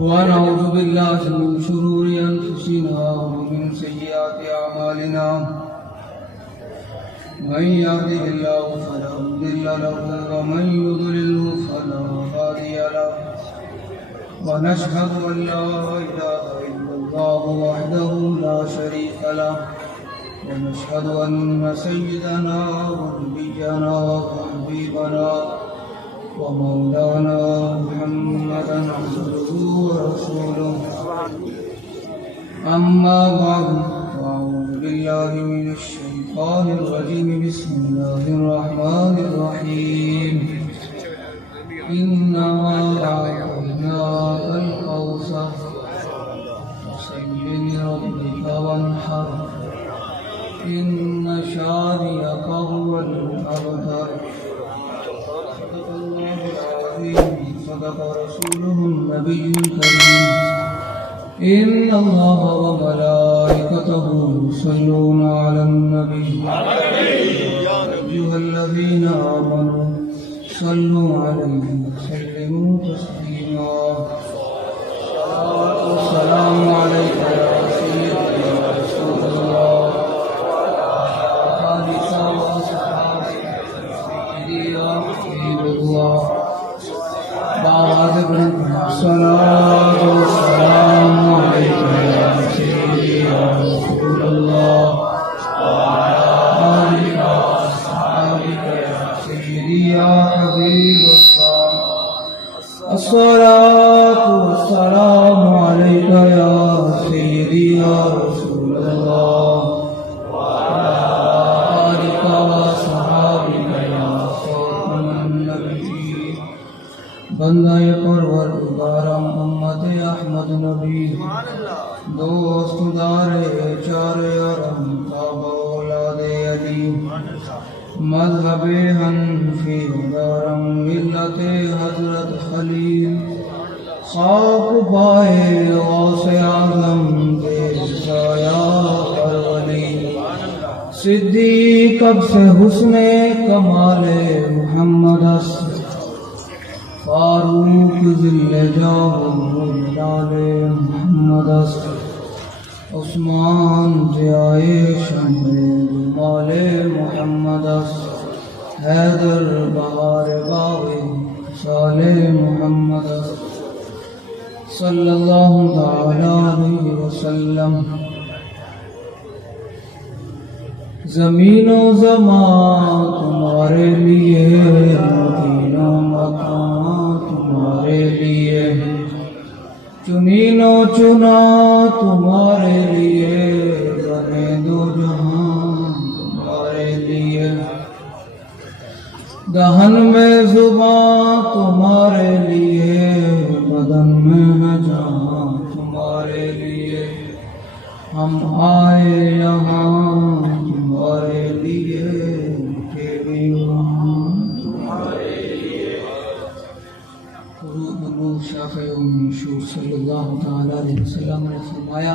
ونعوذ بالله من شرور أنفسنا ومن سيئات أعمالنا من يهده الله فلا مضل له ومن يضلل فلا هادي له ونشهد أن لا إله إلا الله وحده لا شريك له ونشهد أن سيدنا ونبينا وحبيبنا ومولانا محمدا عبده ورسوله أما بعد فأعوذ بالله من الشيطان الرجيم بسم الله الرحمن الرحيم إنما أعطيناك الكوثر فصل لربك وانحر إن شانئك هو الأبتر صدق رسوله النبي الكريم إن الله وملائكته يصلون على النبي أيها الذين آمنوا صلوا عليه وسلموا تسليما السلام عليك يا سيدي يا رسول الله آلك وصحابك سيدي يا حبيب الله الصلاة والسلام عليك يا سيدي يا رسول الله وعلى آلك وأصحابك يا سيدي يا حبيب الله الصلاة والسلام عليك يا سيدي يا رسول الله وعلى آلك وأصحابك يا خاتم النبيين بندہ پروردگار محمد احمد نبی دوست دار چار ارم تابع اولاد علی مذہب حنفی دارم ملت حضرت خلیل خاک پائے غوث اعظم کے سایہ پر ولی صدیق اب سے حسن کمال محمد فاروق ذل جاہ جلال محمد عثمان ضیائے شمع جمال محمد حیدر بہار باغ سال محمد صلی اللہ تعالی علیہ وسلم زمین و زمان تمہارے لیے مدینہ مکہ تمہارے لیے چنین و چنا تمہارے لیے بنے دو جہاں تمہارے لیے دہن میں زباں تمہارے لیے بدن میں ہے جہاں تمہارے لیے ہم آئے یہاں تمہارے لیے کہ بھی وہاں تمہارے لیے حضور شافع المشہور صلی اللہ تعالی علیہ وسلم نے فرمایا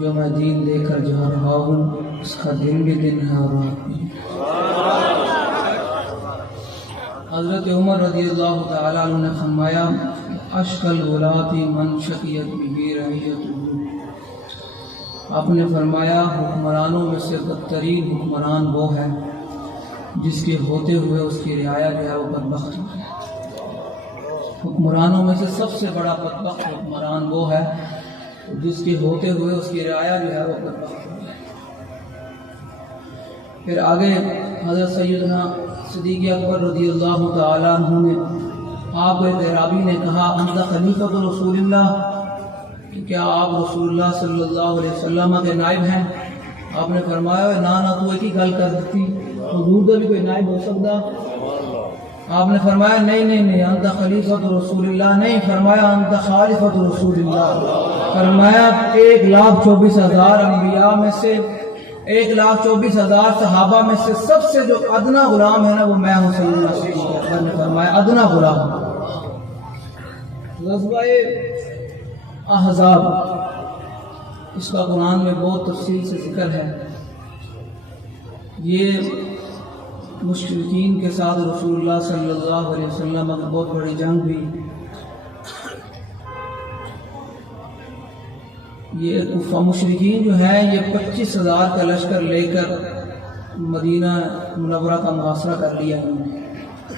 جو میں دین دے کر جا رہا ہوں اس کا دن بھی دن ہے اور رات بھی۔ حضرت عمر رضی اللہ تعالی عنہ نے فرمایا اشکل غلاتی من شقیت بھی رعیتہ، آپ نے فرمایا حکمرانوں میں سے بدترین حکمران وہ ہے جس کے ہوتے ہوئے اس کی رعایا جو ہے وہ بدبخت ہو جائے۔ حکمرانوں میں سے سب سے بڑا بدبخت حکمران وہ ہے جس کے ہوتے ہوئے اس کی رعایا جو ہے وہ بدبخت ہو جائے۔ پھر آگے حضرت سیدنا صدیق اکبر رضی اللہ تعالیٰ عنہ نے آپ ایک اعرابی نے کہا انت خلیفۃ رسول اللہ، کیا آپ رسول اللہ صلی اللہ علیہ وسلم کے نائب ہیں؟ آپ نے فرمایا نہ تو ایک ہی گل کر دیتی، حضور دا بھی کوئی نائب ہو سکتا؟ آپ نے فرمایا نہیں انت خلیفۃ رسول اللہ نہیں، فرمایا انت خالفۃ رسول اللہ، فرمایا 1,24,000 انبیاء میں سے 1,24,000 صحابہ میں سے سب سے جو ادنا غلام ہے نا وہ میں ہوں صلی اللہ علیہ وسلم نے فرمایا ادنا غلام۔ غزوہ احزاب اس کا قرآن میں بہت تفصیل سے ذکر ہے۔ یہ مشرکین کے ساتھ رسول اللہ صلی اللہ علیہ وسلم کی بہت بڑی جنگ ہوئی. یہ مشرکین جو ہے یہ 25,000 کا لشکر لے کر مدینہ منورہ کا محاصرہ کر لیا انہوں نے,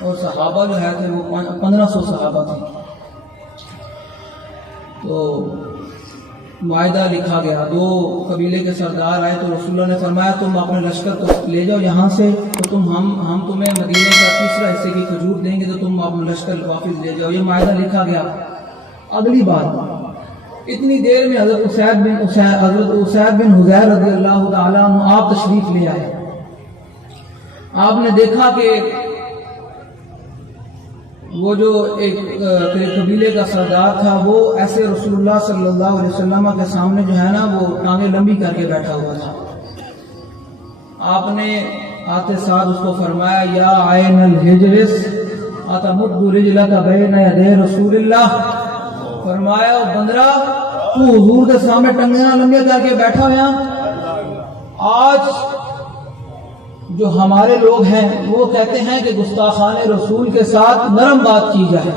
اور صحابہ جو ہے تھے وہ 1500 صحابہ تھے. تو معاہدہ لکھا گیا, 2 قبیلے کے سردار آئے تو رسول اللہ نے فرمایا تم اپنے لشکر کو لے جاؤ یہاں سے, تو ہم تمہیں مدینہ کا تیسرا حصے کی کھجور دیں گے تو تم اپنا لشکر واپس لے جاؤ. یہ معاہدہ لکھا گیا. اگلی بات اتنی دیر میں حضرت اسید بن حضیر رضی اللہ تعالیٰ عنہ آپ تشریف لے آئے. آپ نے دیکھا کہ وہ جو ایک قبیلے کا سردار تھا وہ ایسے رسول اللہ صلی اللہ علیہ وسلم کے سامنے جو ہے نا وہ ٹانگیں لمبی کر کے بیٹھا ہوا تھا. آپ نے آتے ساتھ اس کو فرمایا یا عین الحجرس اتمد رجلک بین یدی رسول اللہ, فرمایا بندرا تو حضور کے سامنے ٹنگیاں لمبی کر کے بیٹھا ہوا. آج جو ہمارے لوگ ہیں وہ کہتے ہیں کہ گستاخان رسول کے ساتھ نرم بات کی جائے.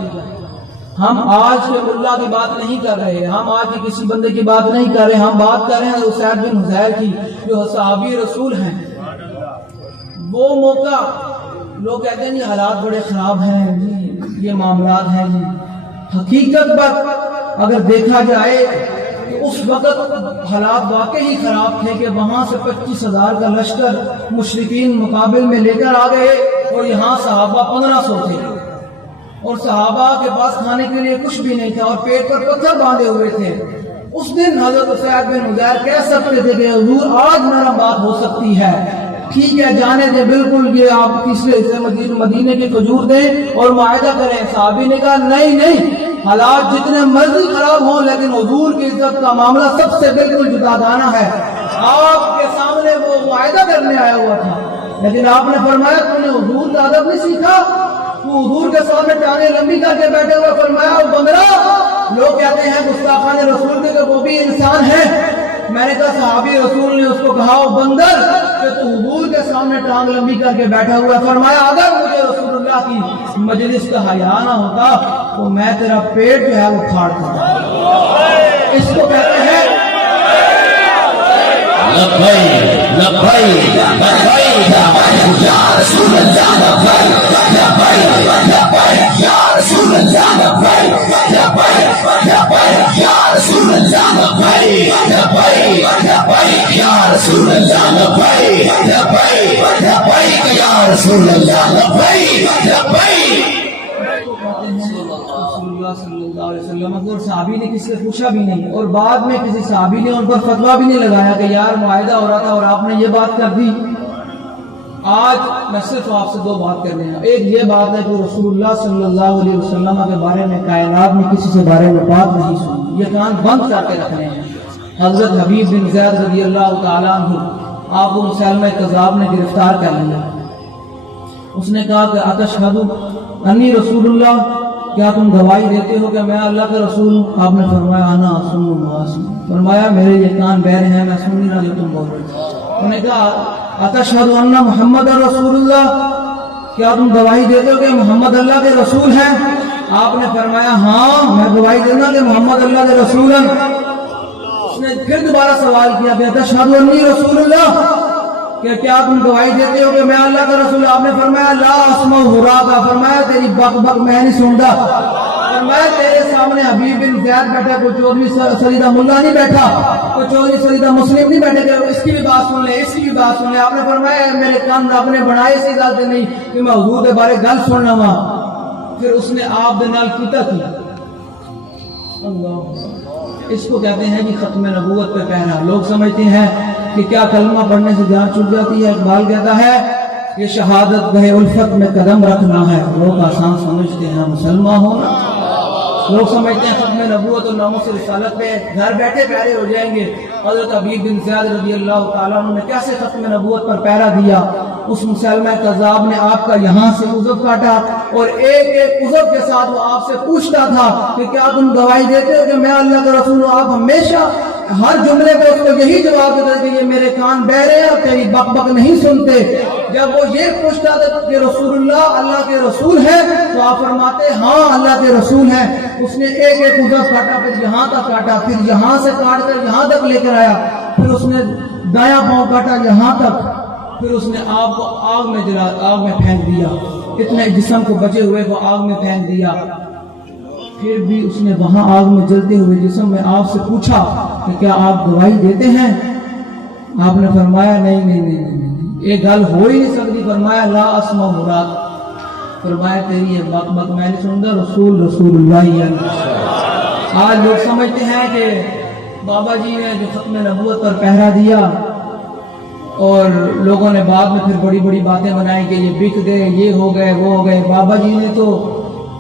ہم آج کے ملا کی بات نہیں کر رہے, ہم آج کے کسی بندے کی بات نہیں کر رہے, ہم بات کر رہے ہیں اسید بن حضیر کی جو صحابی رسول ہیں. وہ موقع لوگ کہتے ہیں جی حالات بڑے خراب ہیں, جی یہ معاملات ہیں. جی حقیقت پر اگر دیکھا جائے اس وقت حالات واقعی خراب تھے کہ وہاں سے 25,000 کا لشکر مشرکین مقابل میں لے کر آ گئے اور یہاں صحابہ 1500 تھے, اور صحابہ کے پاس کھانے کے لیے کچھ بھی نہیں تھا اور پیٹ پر پتھر باندھے ہوئے تھے. اس دن حضرت اسید بن حضیر کہہ سکتے تھے کہ حضور آج نرم بات ہو سکتی ہے, ٹھیک ہے جانے دیں, بالکل یہ آپ تیسرے حصے مدینے کی کھجور دیں اور معاہدہ کریں. صحابی نے کہا نہیں, حالات جتنے مرضی خراب ہوں لیکن حضور کی عزت کا معاملہ سب سے بالکل جدا گانا ہے. آپ کے سامنے وہ معاہدہ کرنے آیا ہوا تھا, لیکن آپ نے فرمایا تم نے حضور کا ادب نہیں سیکھا, تو حضور کے سامنے ٹانگیں لمبی کر کے بیٹھے ہوئے. فرمایا بندرا لوگ کہتے ہیں گستاخان رسول کے وہ بھی انسان ہے. میں نے کہا صحابی رسول نے اس کو کہا بندر کہ تو حضور کے سامنے ٹانگ لمبی کر کے بیٹھا ہوا ہے. فرمایا اگر مجھے رسول اللہ کی مجلس کا حیا نہ ہوتا تو میں تیرا پیٹ جو ہے وہ پھاڑتا. اس کو کہتے ہیں اور صحابی نے کسی سے پوچھا بھی نہیں, اور بعد میں کسی صحابی نے ان پر فتویٰ بھی نہیں لگایا کہ یار معاہدہ ہو رہا تھا اور آپ نے یہ بات کر دی. آج میں صرف آپ سے 2 بات کرنے ہیں. ایک یہ بات ہے کہ رسول اللہ صلی اللہ علیہ وسلم کے بارے میں کائنات میں کسی سے بارے میں بات نہیں سنی, یہ کان بند کر کے رکھنے ہیں. حضرت حبیب بن زید رضی اللہ تعالیٰ عنہ آپ کو مسلمہ کذاب نے گرفتار کر لیا. اس نے کہا کہ اتشہد انی رسول اللہ, کیا تم گواہی دیتے ہو کہ میں اللہ کا رسول ہوں؟ آپ نے فرمایا انا اسمع واسمع, فرمایا میرے یہ کان بہرے ہیں, میں سن نہیں رہا جو تم بول رہے ہو. انہوں نے کہا اتشہد ان محمد رسول اللہ, کیا تم گواہی دیتے ہو کہ محمد اللہ کے رسول ہیں؟ آپ نے فرمایا ہاں میں گواہی دینا کہ محمد اللہ کے رسول ہیں. اس نے پھر دوبارہ سوال کیا کہ اتشہد انی رسول اللہ, کہ کیا تم گواہی دیتے ہو کہ میں اللہ کا رسول؟ آپ نے فرمایا لا اسمع ہراکا, فرمایا تیری بک بک میں نہیں سنتا. فرمایا تیرے سامنے حبیب بن زید بیٹھا, کوئی 14ویں سریدہ ملا نہیں بیٹھا, کوئی 14ویں سریدہ مسلم نہیں بیٹھے کہ اس کی بھی بات سن لے, اس کی بھی بات سن لے. آپ نے فرمایا میرے کان رب نے بنائے سی ذات نہیں کہ میں حضور کے بارے گل سننا وا. پھر اس نے آپ دے نال کیتا کی. اللہ, اس کو کہتے ہیں کہ ختم نبوت پہ پہنا. لوگ سمجھتے ہیں کہ کیا کلمہ پڑھنے سے جان چھوٹ جاتی ہے. اقبال کہتا ہے یہ شہادت گہے الفت میں قدم رکھنا ہے, لوگ آسان سمجھتے ہیں مسلمان ہونا. لوگ سمجھتے ہیں ختم نبوت اور ناموس رسالت پہ گھر بیٹھے پیارے ہو جائیں گے. حضرت حبیب بن زید رضی اللہ تعالیٰ عنہ نے کیسے ختم نبوت پر پہرا دیا. اس مسلمہ کذاب نے آپ کا یہاں سے عضو کاٹا اور ایک ایک عضو کے ساتھ وہ آپ سے پوچھتا تھا کہ کیا تم گواہی دیتے ہو کہ میں اللہ کا رسول ہوں؟ آپ ہمیشہ ہر جملے پہ اس کو یہی جواب دیتا کہ یہ میرے کان بہرے ہیں اور تیری بک بک نہیں سنتے. جب وہ یہ پوچھتا تھا کہ رسول اللہ کے رسول ہے تو آپ فرماتے ہاں اللہ کے رسول ہیں. اس نے ایک ایک ادھر کاٹا, پھر یہاں تک کاٹا, پھر یہاں سے کاٹ کر یہاں تک لے کر آیا, پھر اس نے دایاں پاؤں کاٹا یہاں تک, پھر اس نے آپ کو آگ میں پھینک دیا, اتنے جسم کو بچے ہوئے کو آگ میں پھینک دیا. پھر بھی اس نے وہاں آگ میں جلتے ہوئے جسم میں آپ سے پوچھا کہ کیا آپ گواہی دیتے ہیں؟ آپ نے فرمایا نہیں, یہ گل ہو ہی نہیں سکتی. فرمایا لا اسمع مراد, فرمایا تیری یہ بک بک میں نے سنتا, رسول اللہ. آج لوگ سمجھتے ہیں کہ بابا جی نے جو ختم نبوت پر پہرا دیا اور لوگوں نے بعد میں پھر بڑی بڑی باتیں بنائی کہ یہ بک گئے, یہ ہو گئے, وہ ہو گئے. بابا جی نے تو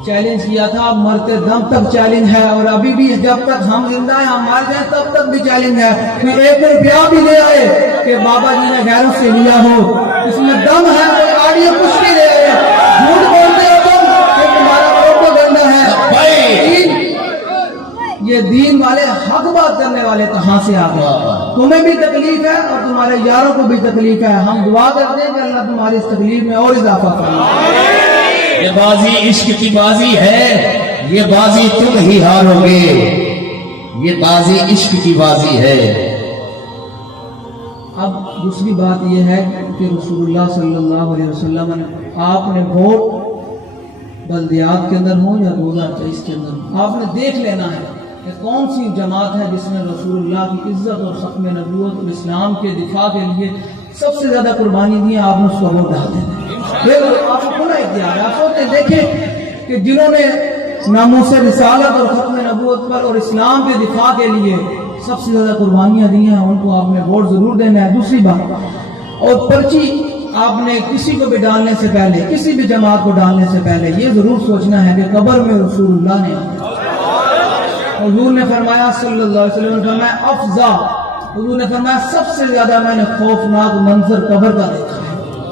چیلنج کیا تھا, مرتے دم تک چیلنج ہے, اور ابھی بھی جب تک ہم زندہ ہیں, ہم مر جائیں تب تک بھی چیلنج ہے. کوئی 1 روپیہ بھی لے آئے کہ بابا جی نے غیروں سے لیا ہو, اس میں دم ہے, کوئی آڈیو کچھ بھی لے آئے, جھوٹ بولتے ہو تم کہ تمہارا پروپیگنڈا ہے. یہ دین والے حق بات کرنے والے کہاں سے آ گئے؟ تمہیں بھی تکلیف ہے اور تمہارے یاروں کو بھی تکلیف ہے. ہم دعا کرتے ہیں کہ اللہ تمہاری اس تکلیف میں اور اضافہ فرمائے. یہ بازی عشق کی بازی ہے, یہ بازی تم ہی ہارو گے, یہ بازی عشق کی بازی ہے. اب دوسری بات یہ ہے کہ رسول اللہ صلی اللہ علیہ وسلم آپ نے ووٹ بلدیات کے اندر ہوں یا 2023 کے اندر, آپ نے دیکھ لینا ہے کہ کون سی جماعت ہے جس نے رسول اللہ کی عزت اور ختم نبوت اور اسلام کے دفاع کے لیے سب سے زیادہ قربانی دی ہے. آپ نے اس کو ووٹ ڈال دینا. آپ کو کھلا اختیار ہے. آپ سوچتے دیکھیں کہ جنہوں نے ناموس رسالت اور ختم نبوت پر اور اسلام کے دفاع کے لیے سب سے زیادہ قربانیاں دی ہیں, ان کو آپ نے ووٹ ضرور دینا ہے. دوسری بات, اور پرچی آپ نے کسی کو بھی ڈالنے سے پہلے, کسی بھی جماعت کو ڈالنے سے پہلے یہ ضرور سوچنا ہے کہ قبر میں رسول اللہ نے, حضور نے فرمایا صلی اللہ علیہ وسلم نے فرمایا افضا, حضور نے فرمایا سب سے زیادہ میں نے خوفناک منظر قبر کا دیکھا ہے.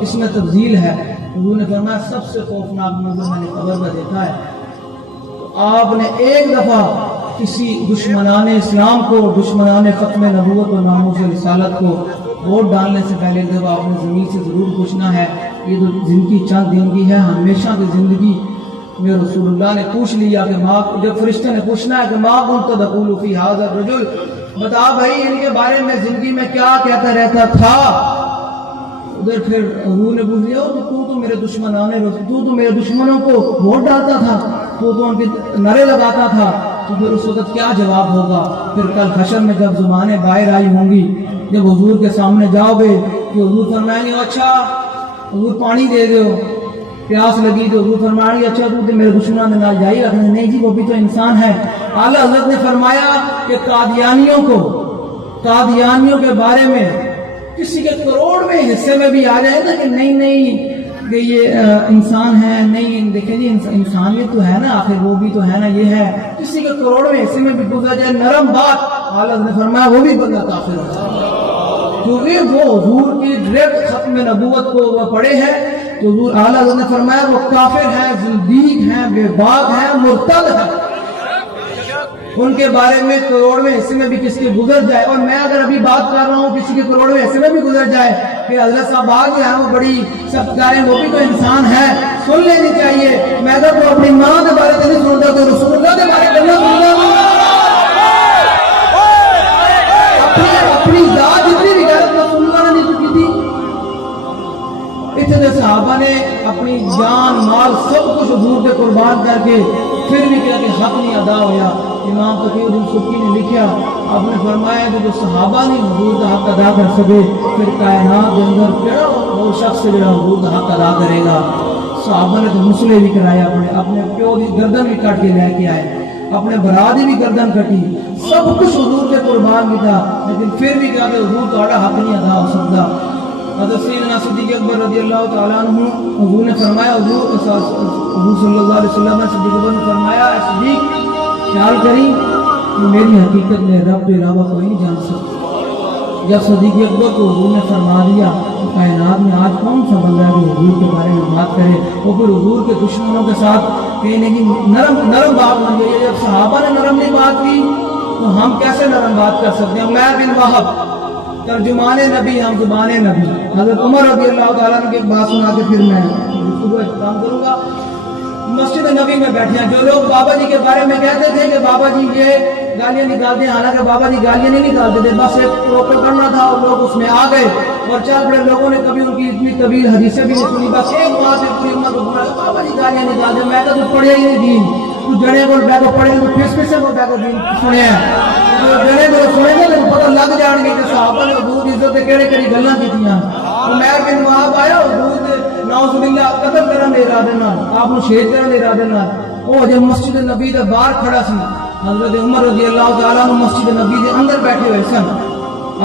اس میں تفضیل ہے. حضور نے فرمایا سب سے خوفناک منظر میں نے قبر کا دیکھا ہے. تو آپ نے ایک دفعہ کسی دشمنان اسلام کو, دشمنان ختم نبوت اور ناموس رسالت کو ووٹ ڈالنے سے پہلے ایک دفعہ آپ نے زمین سے ضرور پوچھنا ہے. یہ جو زندگی چند دن کی ہے, ہمیشہ کی زندگی میں رسول اللہ نے پوچھ لیا کہ ماں, جب فرشتے نے پوچھنا ہے کہ ماں كنت تقول فی ھذا الرجل, بتا بھائی ان کے بارے میں زندگی میں کیا کہتا رہتا تھا. ادھر پھر حضور نے پوچھ لیا تو میرے دشمنوں کو ووٹ ڈالتا تھا, تو ان کے نعرے لگاتا تھا, تو پھر اس وقت کیا جواب ہوگا؟ پھر کل حشر میں جب زبانیں باہر آئی ہوں گی, جب حضور کے سامنے جاؤ گے کہ حضور فرمائیں گے اچھا حضور پانی دے دو, پیاس لگی تو حضور فرمائیں گے اچھا تو میرے دشمنوں نے نال جائی رکھنے, نہیں جی وہ بھی تو انسان ہے. اعلیٰ حضرت نے فرمایا کہ قادیانیوں کے بارے میں کسی کے کروڑ میں حصے میں بھی آ جائے نا کہ نہیں کہ یہ انسان ہے, نہیں دیکھیں جی انسانیت تو ہے نا, آخر وہ بھی تو ہے نا, یہ ہے, کسی کے کروڑ میں حصے میں بھی گزر جائے نرم بات, اعلیٰ نے فرمایا وہ بھی بندہ کافر ہوتا ہے, کیونکہ وہ حضور کی ڈائریکٹ ختم نبوت کو وہ پڑھے ہیں. تو حضور اعلیٰ نے فرمایا وہ کافر ہے, زندیق ہے, بے باک ہے, مرتد ہے. ان کے بارے میں کروڑ میں حصے میں بھی کسی کے گزر جائے, اور میں اگر ابھی بات کر رہا ہوں کسی کے کروڑ میں حصے میں بھی گزر جائے کہ حضرت صاحب آگے ہیں وہ بڑی سبکار ہیں, وہ بھی تو انسان ہے, سن لینی چاہیے. میں اگر وہ اپنی ماں کے بارے میں نہیں سنتا تو رسول اللہ کے بارے میں سنتا, اپنی ذات جتنی بھی غیرت رسول اللہ نے نہیں کی تھی. اتنے صحابہ نے اپنی جان مال سب کچھ حضور پہ قربان کر کے پھر بھی کیا کہ حق نہیں ادا ہوا. امام تقی الدین سبکی نے لکھا, آپ نے فرمایا کہ جو صحابہ نے حضور کا حق ادا کر سکے, پھر کائنات کے اندر کیا وہ شخص جو حضور کا حق ادا کرے گا. صحابہ نے تو مسئلے بھی کرائے, اپنے پیو کی گردن بھی کاٹ کے لے کے آئے, اپنے برادری بھی گردن کٹی, سب کچھ حضور کے قربان بھی تھا, لیکن پھر بھی کہا کہ حضور کا حق نہیں ادا ہو سکتا. حضرت سیدنا صدیق اکبر رضی اللہ تعالیٰ عنہ, حضور نے فرمایا, حضور صلی اللہ علیہ وسلم نے صدیق اکبر نے فرمایا صدیق خیال کری کہ میری حقیقت میں رب کے علاوہ کوئی نہیں جان سکتا. جب صدیق اکبر کو حضور نے فرما دیا تو کائنات میں آج کون سا بندہ ہے جو حضور کے بارے میں بات کرے, وہ پھر حضور کے دشمنوں کے ساتھ کہنے کی نرم بات بن گئی. جب صحابہ نے نرم نہیں بات کی تو ہم کیسے نرم بات کر سکتے ہیں؟ عمیر بن وہب ترجمان نبی، ہم زبان نبی۔ حضرت عمر رضی اللہ تعالیٰ عنہ کی ایک بات سنا کے پھر میں گفتگو اختتام کروں گا۔ مسجد نبی میں بیٹھے ہیں، جو لوگ بابا جی کے بارے میں کہتے تھے کہ بابا جی یہ گالیاں نکالتے ہیں، حالانکہ بابا جی گالیاں نہیں نکالتے تھے، بس ایک پروپر کرنا تھا اور لوگ اس میں آ گئے اور چل پڑے۔ لوگوں نے کبھی ان کی اتنی طویل حدیثیں بھی نہیں سنی، بس ایک بات سے پوری امت کو بولا بابا جی گالیاں نکالتے ہیں۔ میں تو پڑھے ہی نہیں دین، تو جڑے کو بیٹھو پڑھے تو پھس کو بیٹھو دین سنے ہیں، تو جڑے کو سنے گے تو پتہ لگ جان گے کہ صحابہ نے حدود عزت کے کہڑے کہڑی گلاں کیتیاں۔ عمیر بن وہب آیا حدود نعوذ باللہ قتل کرن دے ارادے نال، آپ کو شہید کرن دے ارادے نال، وہ جب مسجد نبی دے باہر کھڑا سی، حضرت عمر رضی اللہ تعالیٰ عنہ مسجد نبی دے اندر بیٹھے ہوئے سن۔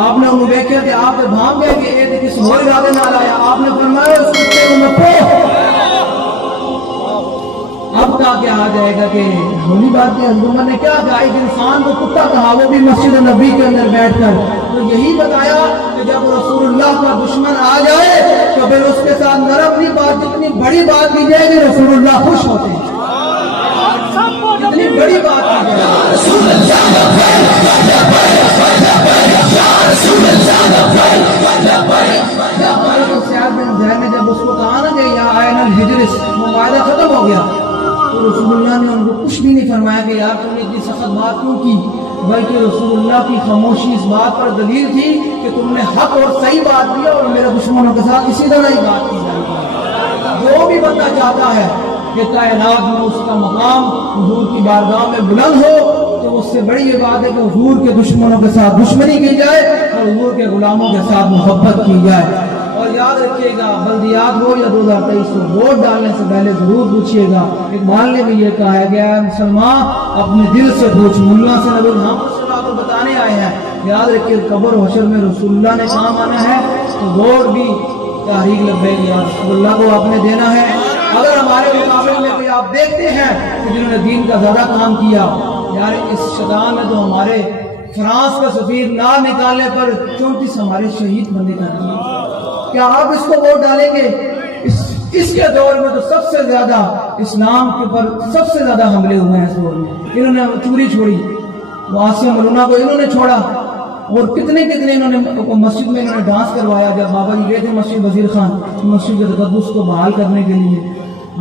آپ نے انہوں دیکھا کہ آپ نے بھانگ گئے کہ یہ کس اور ارادے نال آیا، آپ نے فرمایا اس کتے کو نپو۔ اب کہا کیا آ جائے گا کہ ہولی بات کی حضرت عمر نے کیا کہا، ایک انسان کو کتا کہا، وہ بھی مسجد نبی کے اندر بیٹھ کر، تو یہی بتایا کہ جب رسول اللہ کا دشمن آ جائے تو پھر اس کے ساتھ نرم نہیں بات، جتنی بڑی بات کی جائے گی رسول اللہ خوش ہوتے ہیں، جتنی بڑی بات کی جائے نے جب اس کو کہا نا کہ یا آئین الحجر معاہدہ ختم ہو گیا، تو رسول اللہ نے ان کو کچھ بھی نہیں فرمایا کہ یار تم نے اتنی سخت بات کیوں کی، بلکہ رسول اللہ کی خاموشی اس بات پر دلیل تھی کہ تم نے حق اور صحیح بات کی اور میرے دشمنوں کے ساتھ اسی طرح ہی بات کی جائے گی۔ جو بھی بندہ چاہتا ہے کہ کائنات میں اس کا مقام حضور کی بارگاہ میں بلند ہو، تو اس سے بڑی یہ بات ہے کہ حضور کے دشمنوں کے ساتھ دشمنی کی جائے اور حضور کے غلاموں کے ساتھ محبت کی جائے۔ اور یاد رکھیے گا، بلدیات ہو یا 2023 ہو، ووٹ ڈالنے سے پہلے ضرور پوچھیے گا۔ اقبال نے بھی یہ کہا ہے کہ مسلمان اپنے دل سے پوچھ، ملا سے نہ بول۔ ہم مسلمان کو بتانے آئے ہیں، یاد رکھیے قبر و حشر میں رسول اللہ نے کام آنا ہے، تو ووٹ بھی تحریک لبیک یا رسول اللہ کو آپ نے دینا ہے۔ اگر ہمارے مقابلے میں کوئی آپ دیکھتے ہیں کہ جنہوں نے دین کا زیادہ کام کیا، یار اس شیطان نے تو ہمارے فرانس کا سفیر نہ نکالنے پر 34 ہمارے شہید بندے کر دیے، کیا آپ اس کو ووٹ ڈالیں گے؟ اس کے دور میں تو سب سے زیادہ اسلام کے اوپر سب سے زیادہ حملے ہوئے ہیں اس دور میں۔ انہوں نے چوری چھوڑی، واسیہ ملونہ کو انہوں نے چھوڑا، اور کتنے انہوں نے مسجد میں انہوں نے ڈانس کروایا۔ جب بابا جی گئے تھے مسجد وزیر خان مسجد کے تقدس کو بحال کرنے کے لیے،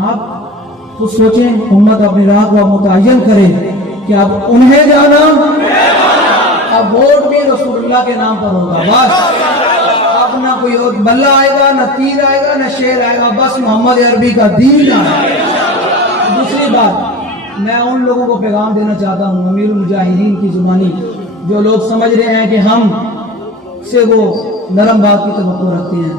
آپ تو سوچیں امت اپنی راہ کو متعین کرے کہ اب انہیں جانا، اب ووٹ بھی رسول اللہ کے نام پر ہوگا، بس اب نہ کوئی اور بلہ آئے گا، نہ تیر آئے گا، نہ شیر آئے گا، بس محمد عربی کا دین آئے گا۔ دوسری بات، میں ان لوگوں کو پیغام دینا چاہتا ہوں امیر المجاہدین کی زبانی، جو لوگ سمجھ رہے ہیں کہ ہم سے وہ نرم بات کی توقع رکھتے ہیں،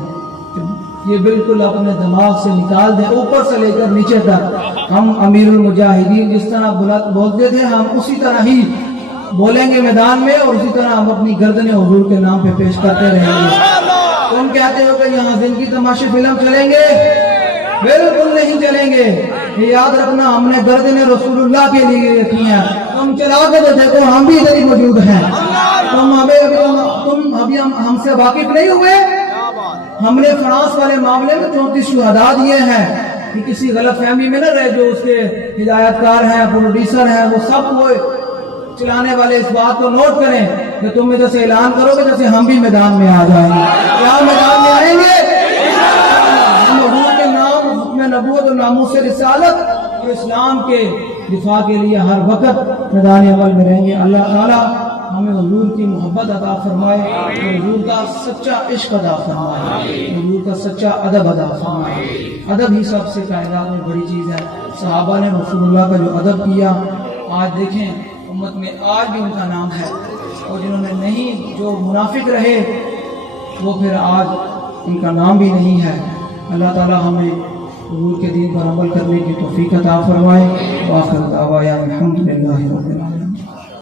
یہ بالکل اپنے دماغ سے نکال دیں، اوپر سے لے کر نیچے تک۔ ہم امیر المجاہدین جس طرح بولتے تھے ہم اسی طرح ہی بولیں گے میدان میں، اور اسی طرح ہم اپنی گردنیں حضور کے نام پہ پیش کرتے رہیں گے۔ تم کہتے ہو کہ یہاں زندگی تماشے فلم چلیں گے، بالکل نہیں چلیں گے۔ یہ یاد رکھنا، ہم نے گردنیں رسول اللہ کے لیے رکھی ہیں۔ تم چلا کے تو دیکھو، ہم بھی ادھر ہی موجود ہیں۔ تم ابھی ہم سے واقف نہیں ہوئے؟ ہم نے فرانس والے معاملے میں 34 شہداء دیے ہیں، کہ کسی غلط فہمی میں نہ رہے، جو اس کے ہدایت کار ہیں، پروڈیوسر ہیں، وہ سب وہ چلانے والے اس بات کو نوٹ کریں کہ تم ادھر سے اعلان کرو گے جیسے ہم بھی میدان میں آ جائیں گے۔ کیا میدان میں آئیں گے؟ ہم حضور کے نام، حکم نبوت اور ناموس رسالت اور اسلام کے دفاع کے لیے ہر وقت میدان عمل میں رہیں گے۔ اللہ تعالیٰ ہمیں حضور کی محبت عطا فرمائے، حضور کا سچا عشق عطا فرمائے، حضور کا سچا ادب عطا فرمائے۔ ادب ہی سب سے کائنات میں بڑی چیز ہے۔ صحابہ نے رسول اللہ کا جو ادب کیا، آج دیکھیں امت میں آج بھی ان کا نام ہے، اور جنہوں نے نہیں، جو منافق رہے، وہ پھر آج ان کا نام بھی نہیں ہے۔ اللہ تعالی ہمیں حضور کے دین پر عمل کرنے کی توفیق عطا فرمائے۔ وآخر دعوانا الحمدللہ رب العالمین۔